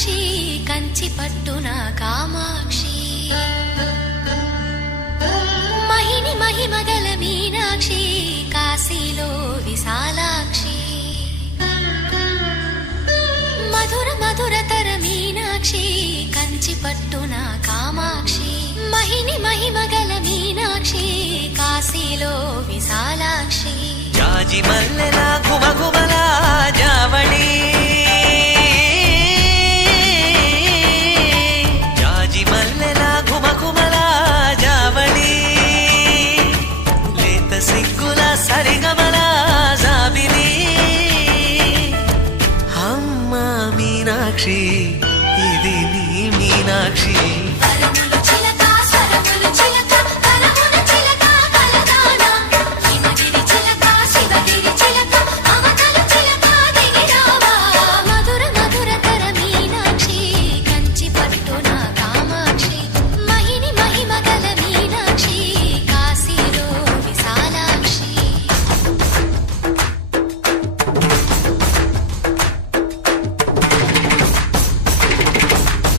మీనాక్షి కంచి పట్టున కామాక్షి మహిని మహిమగల మీనాక్షి కాశీలో విశాలాక్షి మధుర మధురతర మీనాక్షి కంచి పట్టున కామాక్షి మహిని మహిమగల మీనాక్షి కాశీలో విశాలాక్షి జాజి మల్లెల గుమగుమల జావళి జాజి మల్లెల గుమగుమల జావళి లేత సిగ్గుల సరిగమల జాబిలి అమ్మ మీనాక్షి ఇది నీ మీనాక్షి